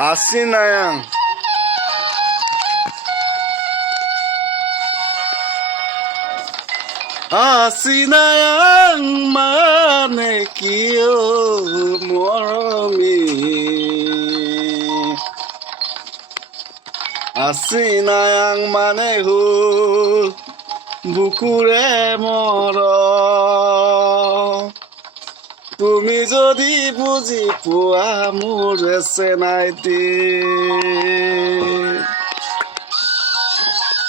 Asinayang. Asinayang mane kiyo moromi. Asinayang mane hul বুকুৰে মৰ তুমি যদি বুজি পোৱা মোৰ চেনাইটি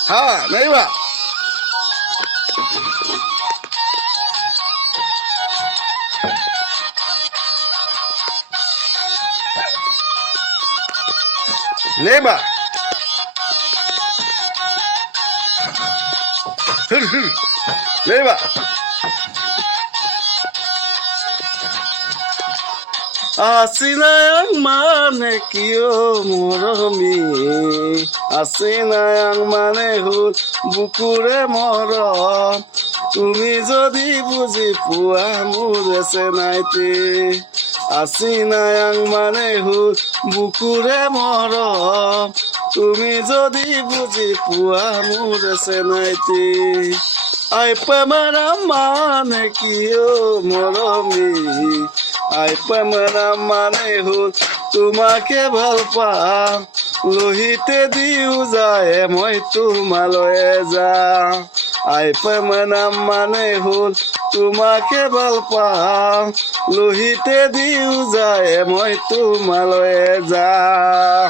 হা নাইবা নাইবা Leva. Asinayang mane kiyo moromi. Asinayang mane hul bukure morom. Tumi jodi buji pua mure senaiti. Asinayang mane hul bukure morom. তুমি যদি বুজি পোৱা মোৰ চেনাইটি আই পামাৰা মানে কিয় মৰমি আই পামাৰা মানে হ'ল তোমাকে ভাল পাওঁ লোহিতে দিও যায় মই তোমালৈ যাওঁ আই পামাৰা মানে হ'ল তোমাকে ভাল পাওঁ লোহিতে দিও যায় মই তোমালৈ যাওঁ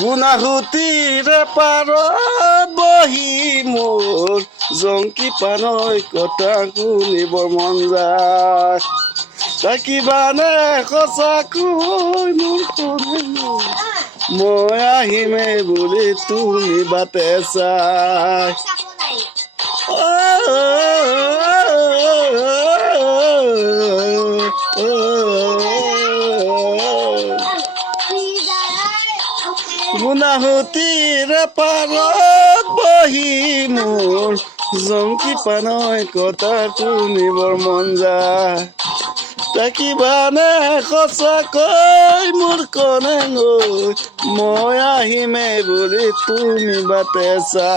গুণাহুতিৰে পাৰত বহি মোৰ জংকি পানৈ কথা শুনিবৰ মন যায় থাকিবানে সঁচাকৈ মোৰ কোনে মই আহিমে বুলি তুমি বাটে চাই গুণাহুতিৰে পাৰত বহি মোৰ জংকি পানৈ কথা শুনিবৰ মন যায় থাকিবানে সঁচাকৈ মোৰ কনে গৈ মই আহিমে বুলি তুমি বাটে চা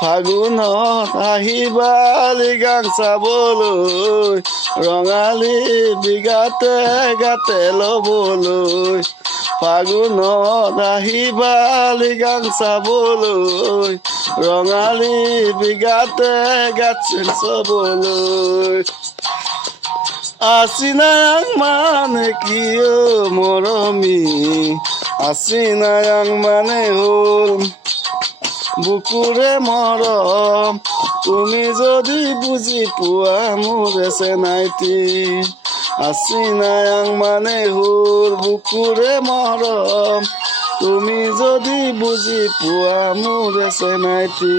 ফাগুনত আহিবা গান চাবলৈ ৰঙালী বিগাতে গাতে ল'বলৈ ফাগুনত আহিবা গান চাবলৈ ৰঙালী বিগাতে গাত চাবলৈ Asinayang mane kiyo moromi Asinayang mane hul bukure morom তুমি যদি বুজি পোৱা মোৰ চেনাইটি Asinayang mane hul bukure morom তুমি যদি বুজি পোৱা মোৰ চেনাইটি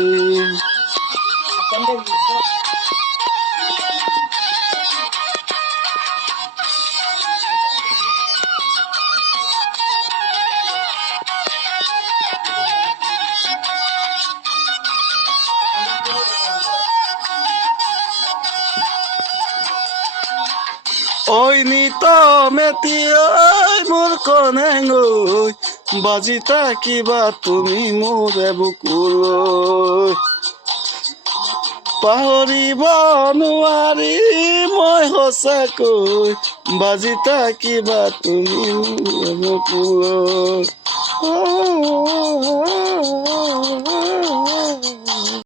Oi nito meti oi মোৰ কনে গৈ বাজি থাকিবা তুমি মোৰে বুকুলৈ পাহৰিব নোৱাৰি মই সঁচাকৈ বাজি থাকিবা তুমি মোৰে বুকুলৈ